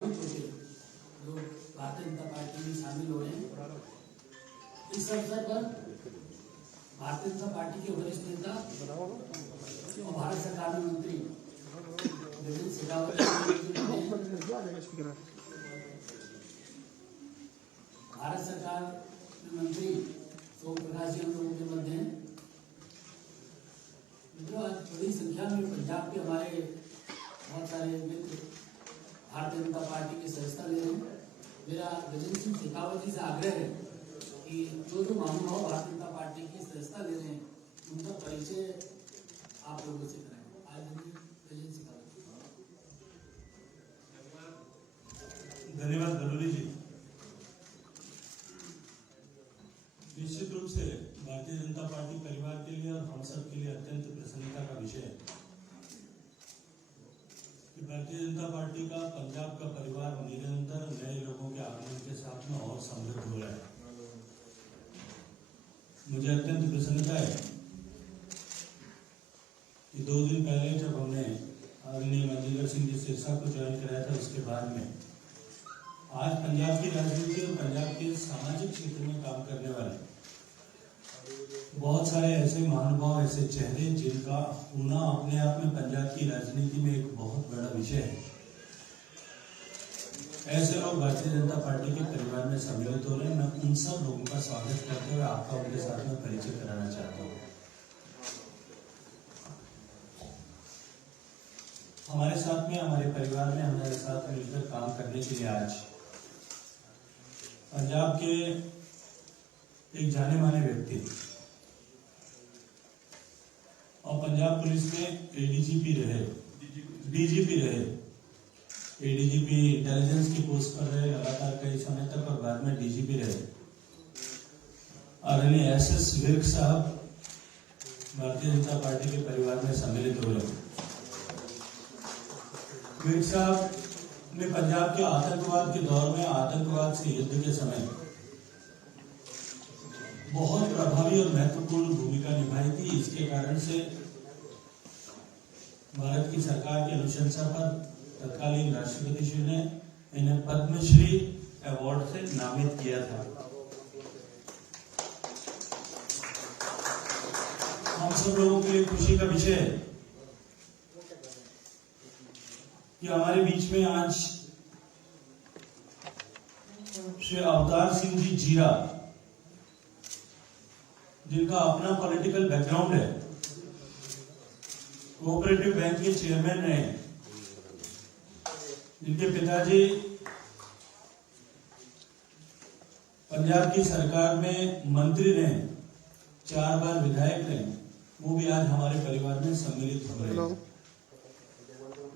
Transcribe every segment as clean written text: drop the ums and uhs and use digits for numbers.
लोग भारतीय जनता पार्टी में शामिल हो रहे हैं। इस अवसर पर भारतीय जनता पार्टी के वरिष्ठ नेता और भारत सरकार में मंत्री गजेंद्र शेखावत भारत सरकार में मंत्री सोम प्रकाश जी हम लोगों के मध्य हैं। आज बड़ी संख्या में पंजाब के हमारे बहुत सारे मित्र भारतीय जनता पार्टी की सदस्यता ले रहे हैं। मेरा गजेंद्र सिंह शेखावत जी से आग्रह है कि जो महानुभाव भारतीय जनता पार्टी की सदस्यता ले रहे हैं उनका परिचय आप लोगों से कराएं। आज गजेंद्र शेखावत। धन्यवाद गलोली जी। निश्चित रूप से भारतीय जनता पार्टी परिवार के लिए और हम सब के लिए अत्यंत प्रसन्नता का विषय है कि भारतीय जनता पार्टी का पंजाब का परिवार निरंतर नए लोगों के आगमन के साथ में और समृद्ध हो रहा है। मुझे अत्यंत प्रसन्नता है कि 2 दिन पहले जब हमने आदरणीय मंजिंदर सिंह जी सिरसा को ज्वाइन कराया था, उसके बाद में आज पंजाब की राजनीति और पंजाब के सामाजिक क्षेत्र में काम करने वाले बहुत सारे ऐसे महानुभाव, ऐसे चेहरे जिनका होना अपने आप में पंजाब की राजनीति में एक बहुत बड़ा विषय है, ऐसे लोग भारतीय जनता पार्टी के परिवार में सम्मिलित हो रहे हैं। मैं उन सब लोगों का स्वागत करते हुए आपका उनके साथ में परिचय कराना चाहता हूँ। हमारे साथ में, हमारे परिवार में हमारे साथ मिलकर काम करने के लिए आज पंजाब के एक जाने माने व्यक्ति और पंजाब पुलिस में एडीजीपी रहे, डीजीपी रहे, एडीजीपी इंटेलिजेंस की पोस्ट पर रहे लगातार कई समय तक और बाद में डीजीपी रहे। आदरणीय एसएस विर्क साहब भारतीय जनता पार्टी के परिवार में सम्मिलित हो रहे। विर्क साहब ने पंजाब के आतंकवाद के दौर में आतंकवाद से युद्ध के समय बहुत प्रभावी और महत्वपूर्ण भूमिका निभाई थी। इसके कारण से भारत की सरकार की अनुशंसा पर तत्कालीन राष्ट्रपति श्री ने इन्हें पद्मश्री अवार्ड से नामित किया था। हम सब लोगों के लिए खुशी का विषय है कि हमारे बीच में आज श्री अवतार सिंह जी जीरा, जिनका अपना पॉलिटिकल बैकग्राउंड है, कोऑपरेटिव बैंक के चेयरमैन रहे, जिनके पिताजी पंजाब की सरकार में मंत्री रहे, 4 बार विधायक रहे, वो भी आज हमारे परिवार में सम्मिलित हो रहे हैं।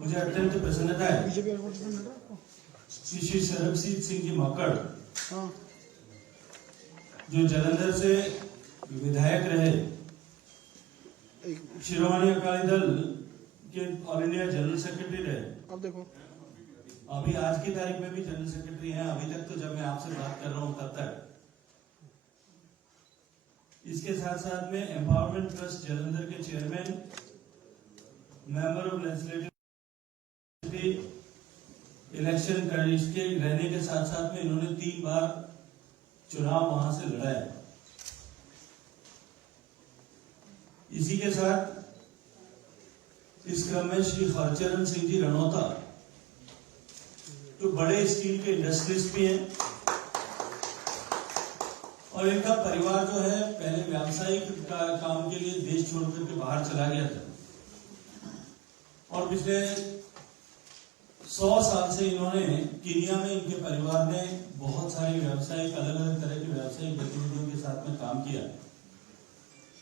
मुझे अत्यंत प्रसन्नता है श्री सरबजीत सिंह जी मक्कड़, जो जालंधर से विधायक रहे, शिरोमणि अकाली दल के ऑल इंडिया जनरल सेक्रेटरी रहे। अब देखो, अभी आज की तारीख में भी जनरल सेक्रेटरी हैं। अभी तक तो जब मैं आपसे बात कर रहा हूं तब तक। इसके साथ साथ में एम्पावरमेंट ट्रस्ट जालंधर के chairman, member of legislative election के रहने के साथ साथ में इन्होंने 3 बार चुनाव वहां से लड़ा है। इसी के साथ इस क्रम में श्री हरचरण सिंह जी रणौता, जो बड़े स्टील के इंडस्ट्रियलिस्ट भी हैं और इनका परिवार जो है पहले व्यावसायिक काम के लिए देश छोड़कर के बाहर चला गया था और पिछले 100 साल से इन्होंने कीनिया में, इनके परिवार ने बहुत सारे व्यावसायिक, अलग अलग तरह के व्यावसायिक गतिविधियों के साथ में काम किया।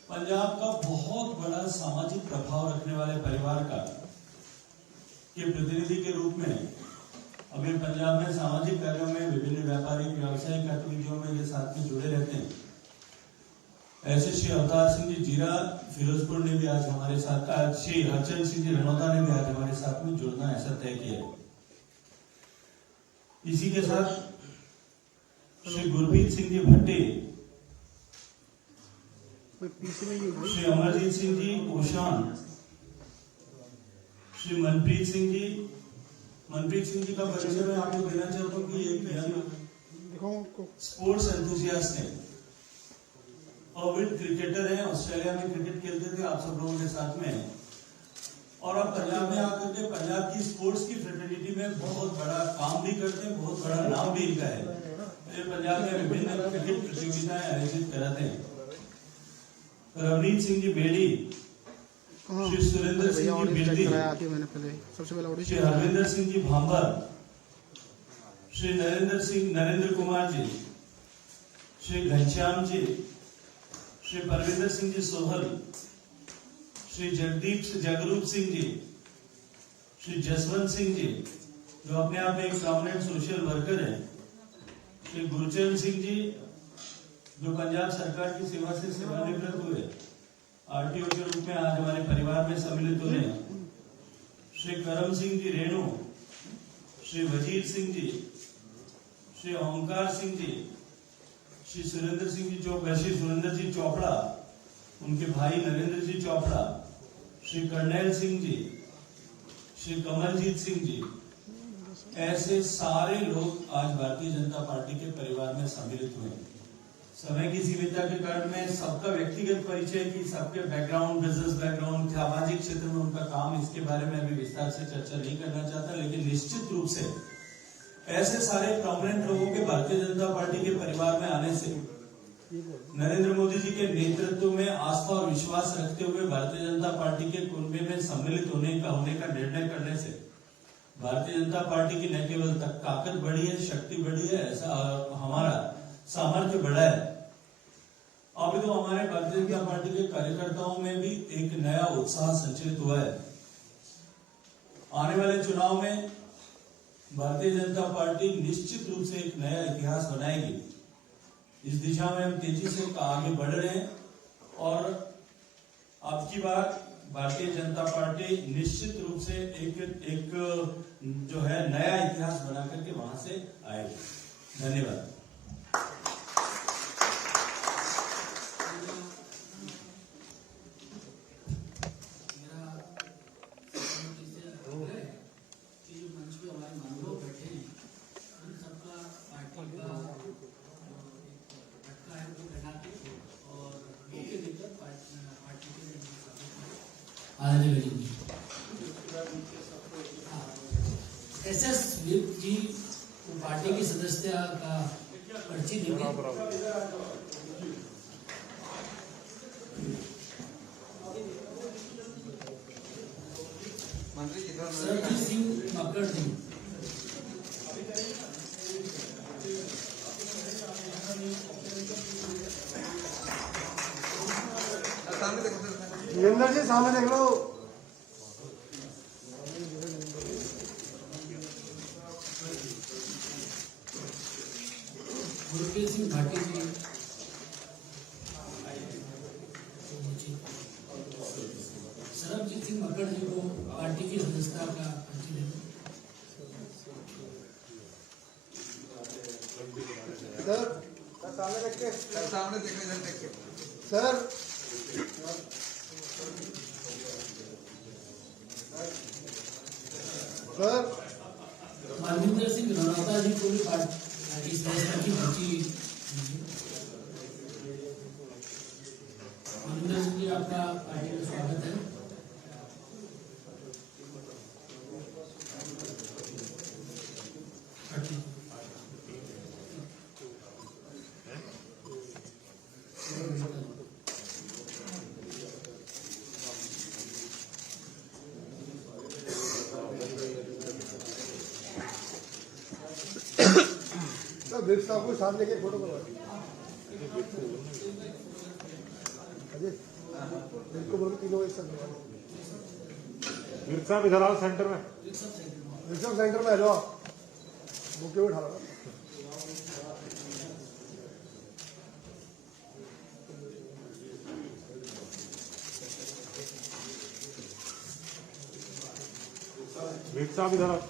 पंजाब का बहुत बड़ा सामाजिक प्रभाव रखने वाले परिवार का के प्रतिनिधि के रूप में अभी पंजाब में सामाजिक कार्यों में, विभिन्न व्यापारिक व्यावसायिक गतिविधियों में ये साथ में जुड़े रहते हैं। ऐसे श्री अवतार सिंह जी जीरा फिरोजपुर ने भी आज हमारे साथ, श्री हरचरण सिंह जी रणौता ने भी आज हमारे साथ में जुड़ना ऐसा तय किया। इसी के साथ श्री गुरप्रीत सिंह जी भट्टे, श्री अमरजीत सिंह जी ओशान, श्री मनप्रीत सिंह जी, मनप्रीत सिंह जी का परिचय मैं आपको देना चाहता हूँ कि एक यंग स्पोर्ट्स एंथुसियास्ट है, अविड क्रिकेटर है, ऑस्ट्रेलिया में क्रिकेट खेलते थे आप सब लोगों के साथ में, और अब पंजाब में आकर के पंजाब की स्पोर्ट्स की फ्रेटर्निटी में बहुत बड़ा काम भी करते हैं, बहुत बड़ा नाम भी इनका है। ये पंजाब में विभिन्न क्रिकेट प्रतियोगिताएं आयोजित कराते हैं। रवनीत सिंह जी बेड़ी, श्री सुरेंद्र सिंह जी बिल्दी, श्री हरविंदर सिंह जी भांबर, श्री नरेंद्र कुमार जी, श्री घनश्याम जी, श्री परविंदर सिंह जी सोहल, श्री जगरूप सिंह जी, श्री जसवंत सिंह जी जो अपने आप में एक प्रोमिनेंट सोशल वर्कर है, श्री गुरचरण सिंह जी जो पंजाब सरकार की सेवा से सेवानिवृत्त हुए, आरटीओ के रूप में आज हमारे परिवार में सम्मिलित हुए, श्री करम सिंह जी रेणु, श्री वजीर सिंह जी, श्री ओंकार सिंह जी, श्री सुरेंद्र सिंह जी श्री सुरेंद्र जी चोपड़ा, उनके भाई नरेंद्र जी चोपड़ा, श्री कर्नैल सिंह जी, श्री कमलजीत सिंह जी, ऐसे सारे लोग आज भारतीय जनता पार्टी के परिवार में सम्मिलित हुए। समय की सीमितता के कारण मैं सबका व्यक्तिगत परिचय की सबके बैकग्राउंड, बिजनेस बैकग्राउंड, सामाजिक क्षेत्र में उनका काम, इसके बारे में अभी विस्तार से चर्चा नहीं करना चाहता, लेकिन निश्चित रूप से ऐसे सारे प्रोमिनेंट लोगों के भारतीय जनता पार्टी के परिवार में आने से, नरेंद्र मोदी जी के नेतृत्व में आस्था और विश्वास रखते हुए भारतीय जनता पार्टी के कुनबे में सम्मिलित होने का निर्णय करने से भारतीय जनता पार्टी की न केवल ताकत बढ़ी है, शक्ति बढ़ी है, ऐसा हमारा सामर्थ्य बढ़ा है। अभी तो हमारे भारतीय जनता पार्टी के कार्यकर्ताओं में भी एक नया उत्साह संचालित हुआ है। आने वाले चुनाव में भारतीय जनता पार्टी निश्चित रूप से एक नया इतिहास बनाएगी। इस दिशा में हम तेजी से आगे बढ़ रहे हैं और अब की बार भारतीय जनता पार्टी निश्चित रूप से एक जो है नया इतिहास बना करके वहां से आएगी। धन्यवाद। एसएस विप जी पार्टी की सदस्यता का पर्ची देंगे। सरजीत सिंह मक्कड़ जी, वीरेंद्र जी सामने देख लो। गुरप्रीत सिंह भाटी जी, सरबजीत सिंह मक्कड़ जी को पार्टी की सदस्यता का पर्ची देंगे। सर सामने देख के, सामने देखो, इधर देख के सर सर मानविंदर सिंह रनौता जी को भी पार्टी सदस्यता की पर्ची। मानविंदर सिंह जी, आपका पार्टी में स्वागत है। विप साहब को साथ लेके फोटो करवा अजय इनको बोलो तीनों एक साथ। विप साहब इधर आओ सेंटर में। विप साहब सेंटर में आ जाओ, बुके उठा लो। विप साहब इधर आओ।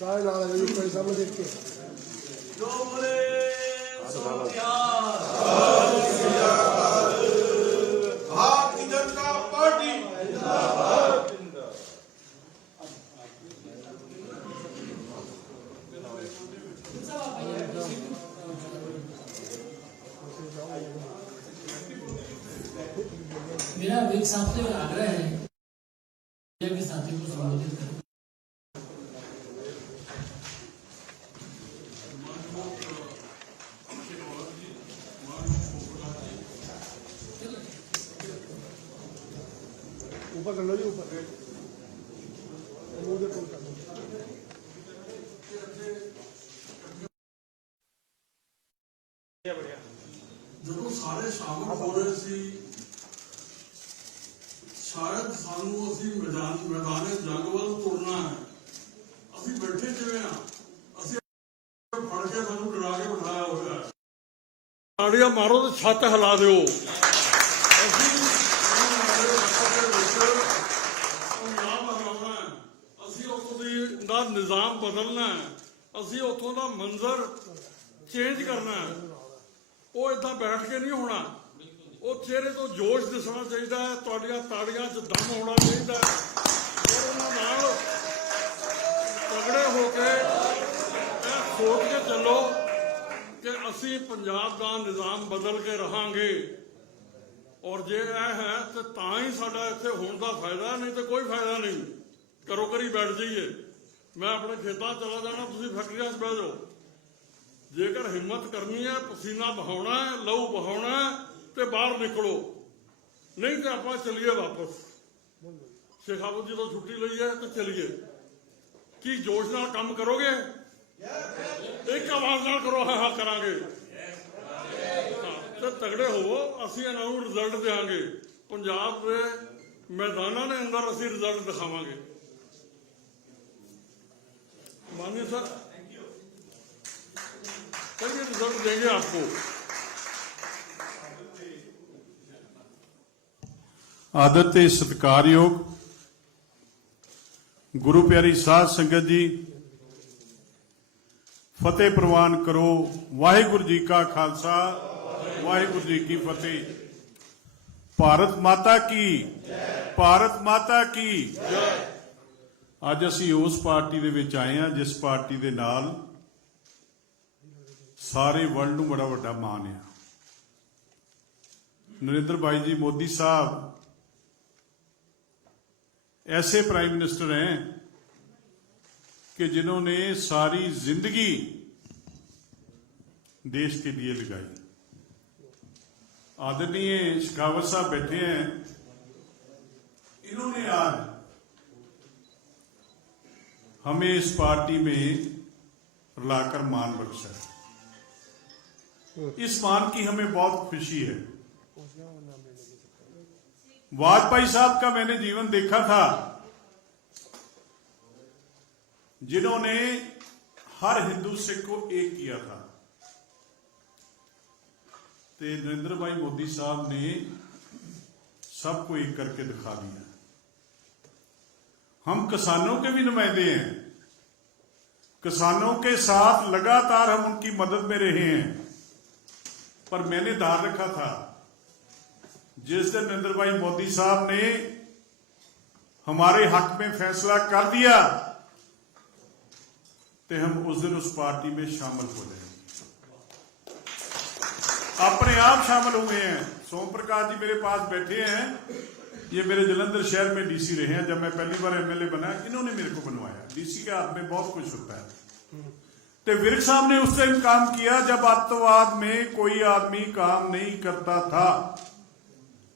सारे नाल है जी, कोई सामने देख के जो बोले सो निहाल। भारतीय जनता पार्टी मेरा विक साहब से आग्रह है कि साथी को संबोधित करें। ऊपर कर लो जी, ऊपर मुंह दे कर लो। ਜਦੋਂ ਸਾਰੇ ਸ਼ਾਮਲ ਹੋ ਰਹੇ ਸੀ, ਸ਼ਾਇਦ ਸਾਨੂੰ ਅਸੀਂ ਮੈਦਾਨੇ ਜੰਗ ਵੱਲ ਤੁਰਨਾ ਹੈ। ਅਸੀਂ ਬੈਠੇ ਜਿਵੇਂ ਆ, ਅਸੀਂ ਫੜ ਕੇ ਸਾਨੂੰ ਡਰਾ ਕੇ ਬਿਠਾਇਆ ਹੋਇਆ ਹੈ। ਤਾੜੀਆਂ ਮਾਰੋ ਤੇ ਛੱਤ ਹਿਲਾ ਦਿਓ। ਅਸੀਂ ਪੰਜਾਬ ਹਰਾਉਣਾ ਹੈ, ਅਸੀਂ ਉੱਥੋਂ ਦਾ ਨਿਜ਼ਾਮ ਬਦਲਣਾ ਹੈ, ਅਸੀਂ ਉੱਥੋਂ ਦਾ ਮੰਜ਼ਰ ਚੇਂਜ ਕਰਨਾ ਹੈ। ਉਹ ਇਦਾਂ ਬੈਠ ਕੇ ਨਹੀਂ ਹੋਣਾ। ਉਹ ਚਿਹਰੇ ਤੋਂ ਜੋਸ਼ ਦਿਸਣਾ ਚਾਹੀਦਾ ਹੈ, ਤੁਹਾਡੀਆਂ ਤਾੜੀਆਂ 'ਚ ਦਮ ਹੋਣਾ ਚਾਹੀਦਾ ਹੈ, ਔਰ ਉਹਨਾਂ ਨਾਲ ਤਗੜੇ ਹੋ ਕੇ ਇਹ ਸੋਚ ਕੇ ਚੱਲੋ ਕਿ ਅਸੀਂ ਪੰਜਾਬ ਦਾ ਨਿਜ਼ਾਮ ਬਦਲ ਕੇ ਰਹਾਂਗੇ। ਔਰ ਜੇ ਇਹ ਹੈ ਤੇ ਤਾਂ ਹੀ ਸਾਡਾ ਇੱਥੇ ਹੋਣ ਦਾ ਫਾਇਦਾ, ਨਹੀਂ ਤੇ ਕੋਈ ਫਾਇਦਾ ਨਹੀਂ। ਕਰੋ ਕਰੀ ਬੈਠ ਜਾਈਏ। ਮੈਂ ਆਪਣੇ ਖੇਤਾਂ ਚਲਾ ਜਾਣਾ, ਤੁਸੀਂ ਫੈਕਟਰੀਆਂ 'ਚ ਬਹਿ ਜਾਓ। ਜੇਕਰ ਹਿੰਮਤ ਕਰਨੀ ਹੈ, ਪਸੀਨਾ ਬਹਾਉਣਾ ਹੈ, ਲਹੂ ਬਹਾਉਣਾ ਹੈ ਤੇ ਬਾਹਰ ਨਿਕਲੋ, ਨਹੀਂ ਤੇ ਆਪਾਂ ਚਲੀਏ ਵਾਪਸ। ਸ਼ੇਖਾਵਤ ਜੀ ਤੋਂ ਛੁੱਟੀ ਲਈ ਹੈ ਤੇ ਚਲੀਏ। ਕੀ ਜੋਸ਼ ਨਾਲ ਕੰਮ ਕਰੋਗੇ? ਇੱਕ ਆਵਾਜ਼ ਨਾਲ ਕਰੋ, ਹਾਂ ਹਾਂ ਕਰਾਂਗੇ। ਤੇ ਤਗੜੇ ਹੋਵੋ, ਅਸੀਂ ਇਹਨਾਂ ਨੂੰ ਰਿਜ਼ਲਟ ਦੇਵਾਂਗੇ। ਪੰਜਾਬ ਦੇ ਮੈਦਾਨਾਂ ਦੇ ਅੰਦਰ ਅਸੀਂ ਰਿਜ਼ਲਟ ਦਿਖਾਵਾਂਗੇ। माननीय सर, कल ये रिजल्ट देंगे आपको। आदर ते सत्कारयोग गुरु प्यारी साध संगत जी, फतेह प्रवान करो। वाहिगुरु जी का खालसा, वाहिगुरु जी की फतेह। भारत माता की, भारत माता की। ਅੱਜ ਅਸੀਂ ਉਸ ਪਾਰਟੀ ਦੇ ਵਿੱਚ ਆਏ ਹਾਂ ਜਿਸ ਪਾਰਟੀ ਦੇ ਨਾਲ ਸਾਰੇ ਵਰਲਡ ਨੂੰ ਬੜਾ ਵੱਡਾ ਮਾਣ ਹੈ। नरेंद्र भाई जी मोदी साहब ऐसे प्राइम मिनिस्टर हैं कि जिन्होंने सारी जिंदगी देश के लिए लगाई। आदरणीय शेखावत साहब बैठे हैं, इन्होंने आज हमें इस पार्टी में रुलाकर मान बख्शा है। इस मान की हमें बहुत खुशी है। वाजपेयी साहब का मैंने जीवन देखा था, जिन्होंने हर हिंदू सिख को एक किया था। तो नरेंद्र भाई मोदी साहब ने सबको एक करके दिखा दिया। हम किसानों के भी नुमाइंदे हैं, किसानों के साथ लगातार हम उनकी मदद में रहे हैं। पर मैंने धार रखा था, जिस दिन नरेंद्र भाई मोदी साहब ने हमारे हक में फैसला कर दिया तो हम उस दिन उस पार्टी में शामिल हो जाएंगे। अपने आप शामिल हुए हैं। सोम प्रकाश जी मेरे पास बैठे हैं, ये मेरे जलंधर शहर में डीसी रहे हैं। जब मैं पहली बार एमएलए बना, इन्होंने मेरे को बनवाया। डीसी के हाथ में बहुत कुछ होता है। तो विर्क साहब ने उस टाइम काम किया जब आतंकवाद में कोई आदमी काम नहीं करता था।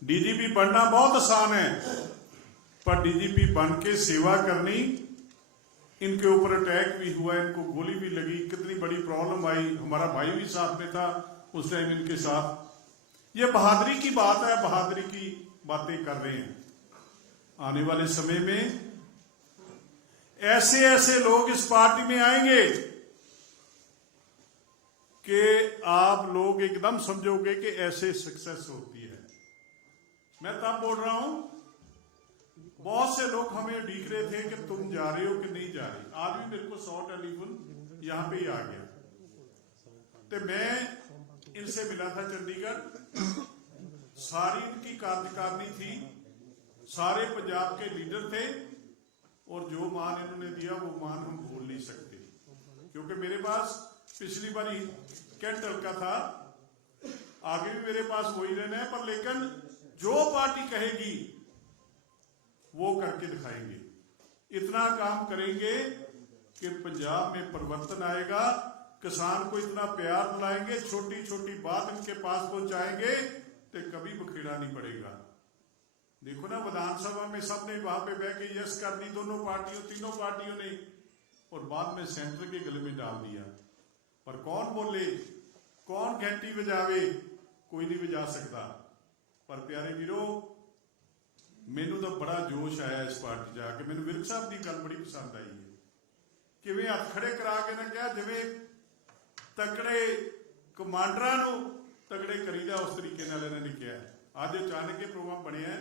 डीजीपी बनना बहुत आसान है, पर डीजीपी बन के सेवा करनी। इनके ऊपर अटैक भी हुआ, इनको गोली भी लगी, कितनी बड़ी प्रॉब्लम आई। हमारा भाई भी साथ में था उस टाइम इनके साथ। ये बहादुरी की बात है, बहादुरी की बातें कर रहे हैं। आने वाले समय में ऐसे ऐसे लोग इस पार्टी में आएंगे कि आप लोग एकदम समझोगे कि ऐसे सक्सेस होती है। मैं तब बोल रहा हूं बहुत से लोग हमें उड़ीक रहे थे कि तुम जा रहे हो कि नहीं जा रहे। आज भी मेरे को 100 टेलीफोन यहाँ पे ही आ गया। तो मैं इनसे मिला था चंडीगढ़, सारी इनकी कार्यकारिणी थी, सारे पंजाब के लीडर थे, और जो मान इन्होंने दिया वो मान हम भूल नहीं सकते, क्योंकि मेरे पास पिछली बारी कैंटल का था, आगे भी मेरे पास वही रहना है, पर लेकिन जो पार्टी कहेगी वो करके दिखाएंगे। इतना काम करेंगे कि पंजाब में परिवर्तन आएगा, किसान को इतना प्यार दिलाएंगे, छोटी छोटी बात इनके पास पहुंचाएंगे तो कभी बखेड़ा नहीं पड़ेगा। देखो ना, विधानसभा में सबने वहां पे बह के यस कर दी, दोनों पार्टियों, तीनों पार्टियों ने, और बाद में सेंटर के गले में डाल दिया। पर कौन बोले, कौन घंटी बजावे, कोई नहीं बजा सकता। पर प्यारे वीरो, मैनू तो बड़ा जोश आया इस पार्टी जाके। मैनू विरक साहब की गल बड़ी पसंद आई है, किवें हथ खड़े करा के ना कहा जिवें तकड़े कमांडरां नूं तगड़े करीदा, उस तरीके नाल इन्हां ने कहा। अज अचानक ये प्रोग्राम बनिया।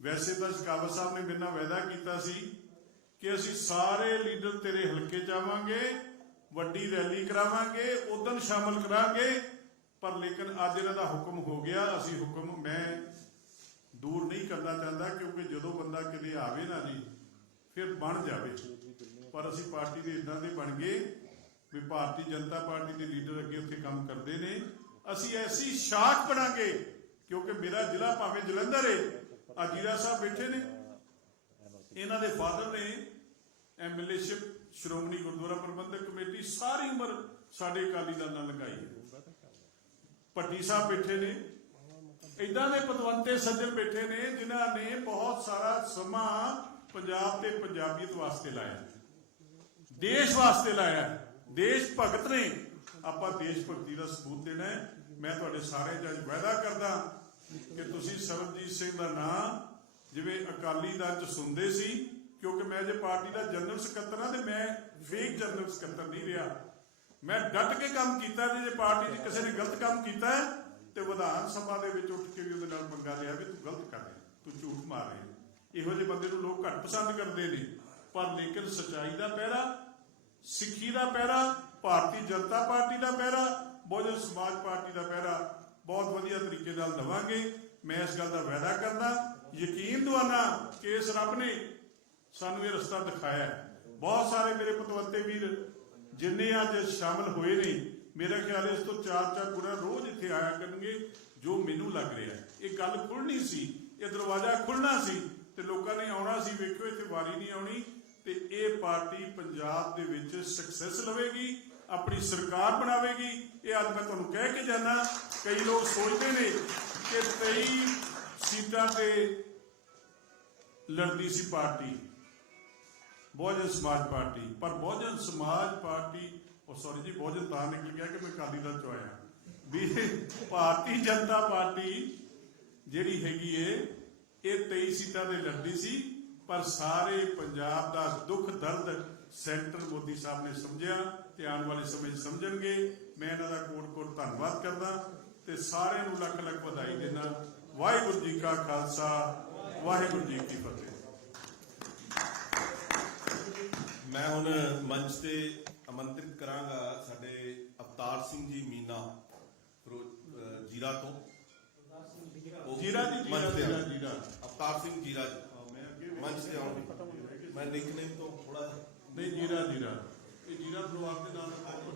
वैसे तो शकावत साहब ने मेरे नाल वायदा किया सी कि असीं सारे लीडर तेरे हलके च आवांगे, वड्डी रैली करावांगे, उदन शामिल करांगे, पर लेकिन अज इन्हां दा हुक्म हो गया। असीं हुक्म मैं दूर नहीं करना चाहता, क्योंकि जो बंदा किते आवे ना जी फिर बन जाए। पर असीं पार्टी दे इदां दे बन गए भी भारतीय जनता पार्टी के लीडर अगे उत्थे काम करते हैं। असीं ऐसी शाख बनांगे, क्योंकि मेरा जिला भावें जलंधर है, अजीरा साहब बैठे ने, इन्हां दे फादर ने एमएलएशिप श्रोमणी गुरुद्वारा प्रबंधक कमेटी सारी उम्र साडे अकाली दल नाल लगाई है। भट्टी साहब बैठे ने, इदां दे पतवंते सज्जन बैठे ने जिन्हां ने बहुत सारा समा पंजाब ते पंजाबीयत वास्ते लाया, देश वास्ते लाया। देश भगत ने, आपां देश भगती का सबूत देना है। मैं तुहाडे सारे जज वायदा करदा कि तुसीं सरबजीत सिंह का नाम जिवें अकाली दल च सुनदे सी, क्योंकि मैं जे पार्टी का जनरल सकत्तर हाँ, तो मैं फेक जनरल सकत्तर नहीं रहा। मैं डट के काम किया। जे पार्टी च किसी ने गलत काम किया तो विधान सभा दे विच उठ के भी उहदे नाल पंगा लिया भी तू गलत कर रहा, तू झूठ मार रहा। इहो जिहे बंदे नूं लोग घट पसंद करते हैं, पर लेकिन सच्चाई का पहरा, सिੱਖੀ ਦਾ पहरा, भारतीय जनता पार्टी का पहरा, बहुजन समाज पार्टी का पहरा बहुत वधिया तरीके नाल देवांगे। मैं इस गल का वायदा करना, यकीन दवाना कि इस रब ने सानू ये रस्ता दिखाया है। बहुत सारे मेरे पतवंते वीर जिन्ने अज शामिल हुए ने, मेरा ख्याल है इस तो 4-4 गुना रोज इत्थे आया करनगे। जो मैनू लग रहा है ये गल खुलनी सी, ये दरवाजा खुलना सी ते लोकां ने आउणा सी। वेखियो इत्थे वारी नहीं आउणी ते ये पार्टी पंजाब दे विच सक्सैस लवेगी, अपनी सरकार बनावेगी। ये अज मैं तुहानूं कह के जाना, कई लोग सोचते ने कि 23 सीटां ते लड़दी सी पार्टी बहुजन समाज पार्टी, पर बहुजन समाज पार्टी सॉरी जी बहुजन तां निकल गया कि मैं अकाली दल चों आया भी। भारतीय जनता पार्टी जिहड़ी हैगी है ये 23 सीटां ते लड़दी सी, पर सारे पंजाब का दुख दर्द सेंटर मोदी साहब ने समझिया ते आने वाले समय समझणगे। मैं इन्हां दा कोट-कोट धन्नवाद करदा ते सारिआं नूं लख लख बधाई देना। वाहिगुरू जी का खालसा, वाहिगुरू जी की फतेह। मैं हुण मंच से आमंत्रित करांगा साडे अवतार सिंह जी मीना जीरा तो जीरा जी, मंच ते जीरा, आउण। जीरा। अवतार सिंह जीरा जी मंच से आउण। मैं निकनेम तो थोड़ा नहीं जीरा जीरा, ये जीरा परिवार के नाम आओ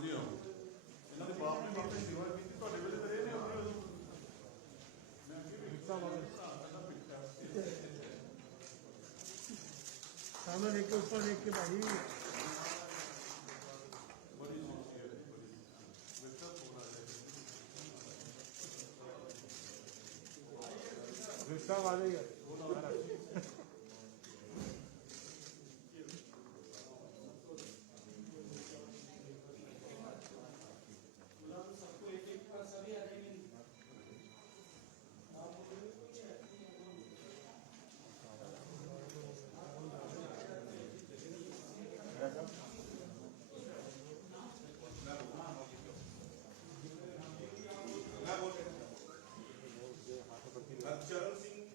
जी आओ। इन्होंने बाप ने बाप ने सेवा की, ਤੁਹਾਡੇ ਵੇਲੇ ਤਾਂ ਇਹ ਨਹੀਂ सामने देख के ऊपर देख के भाई रिश्ता वाले चरण सिंह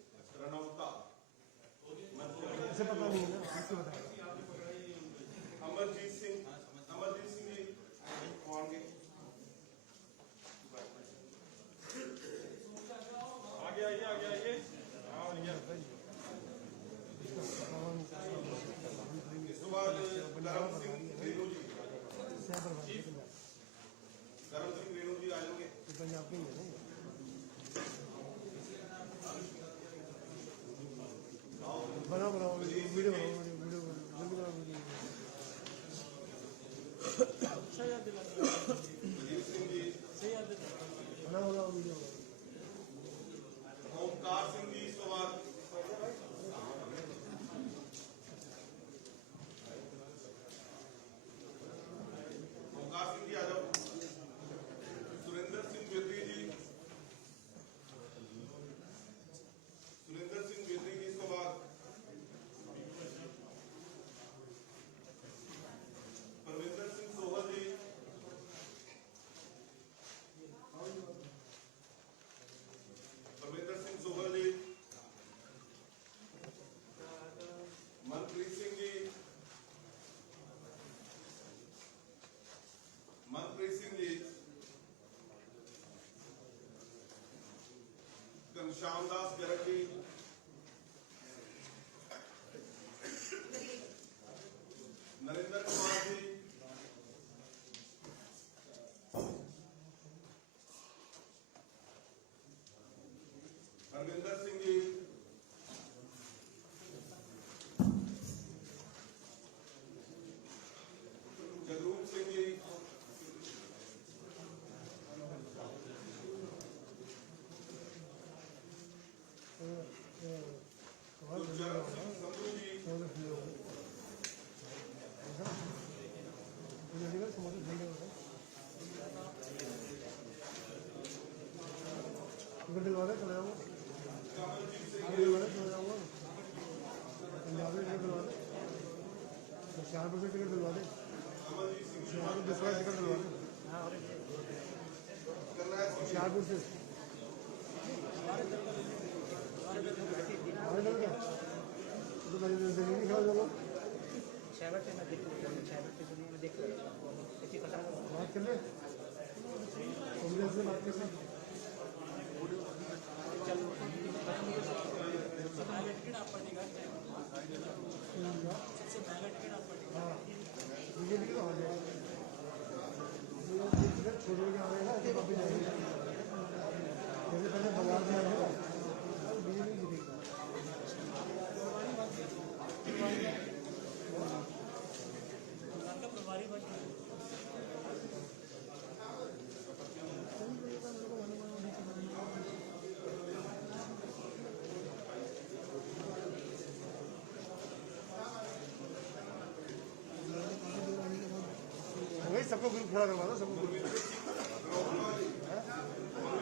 आपके ही है ना बनाओ बनाओ वीडियो बनाओ वीडियो जल्दी बनाओ वीडियो बनाओ वीडियो ओमकार सिंह जी स्वागत ओमकार सिंह जी आ जाओ सुरेंद्र सिंह बेदी जी सुरेंद्र सिंह बेदी जी स्वागत परविंदर सिंह सोहल जी परविंदर सिंह सोहल जी मनप्रीत सिंह जी मनप्रीत सिंह जी घनश्याम दास गर्ग जी नरेंद्र कुमार जी हरविंदर सिंह जी जगरूप सिंह जी गुरचरण सिंह संधू जी दिलवा दे चले जाऊंगा कमलजीत सिंह आगे दिलवा दे चले जाऊंगा पंजाबी टिकट दिलवा दे होशियारपुर से टिकट दिलवा दे कमलजीत सिंह जी होशियारपुर दूसरा टिकट दिलवा दे होशियारपुर से आगे चल गया तो पहले दिल्ली नहीं खड़ा चलो शहर से मैं देख बात कर ले कांग्रेस से बात कर ले हाँ बीजेपी की तो हो जाएगी छोड़ के आ रहे हैं ना ऐसे कभी नहीं जैसे पहले बाजार में आए हैं बीजेपी जीतेगी वही सबको ग्रुप खड़ा करवा दो सबको ग्रुप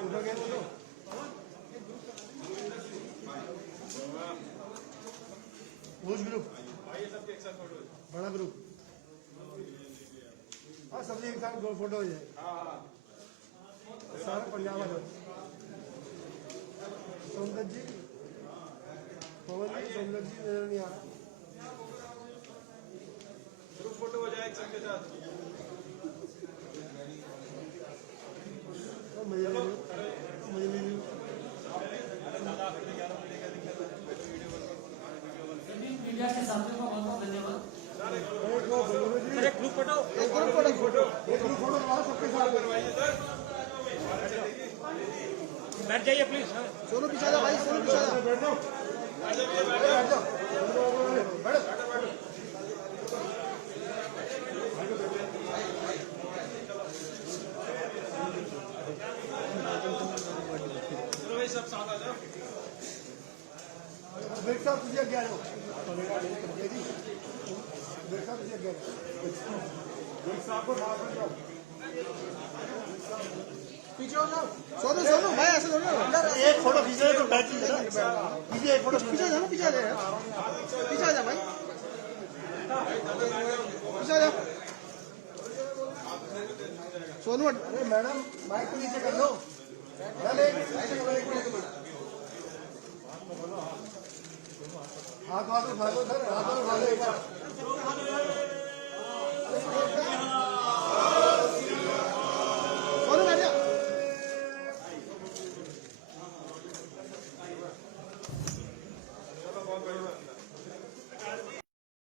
उधर गए तो उस ग्रुप बड़ा ग्रुप हाँ सबसे एक साथ फोटो हो जाए सारा पंजाब आ जाओ सोमदत्त जी पवन जी सोमदत्त जी नजर नहीं आ रहा ग्रुप फोटो हो जाए सबके साथ मजे ले लो मजे ले लो सभी मीडिया के साथियों को बहुत बहुत धन्यवाद। एक ग्रुप फोटो करवाओ सबके साथ बैठ जाइए प्लीज। सोनू पीछे जा भाई सोनू पीछे जा बैठ जाओ बैठ सब साथ आ जाओ ब्रेक साहब तुझे क्या हो ब्रेक साहब तुझे क्या ब्रेक साहब को साथ में जाओ पीछे हो जाओ सोनू सोनू भाई ऐसे थोड़ी एक फोटो खींच रहे तो बैठ लीजिए ना पीछे एक फोटो पीछे जा ना पीछे आ जा पीछे आ जा भाई पीछे आ जा सोनू अरे मैडम माइक को नीचे कर लो हाथ उठा लो सर हाथ उठा लो एक बार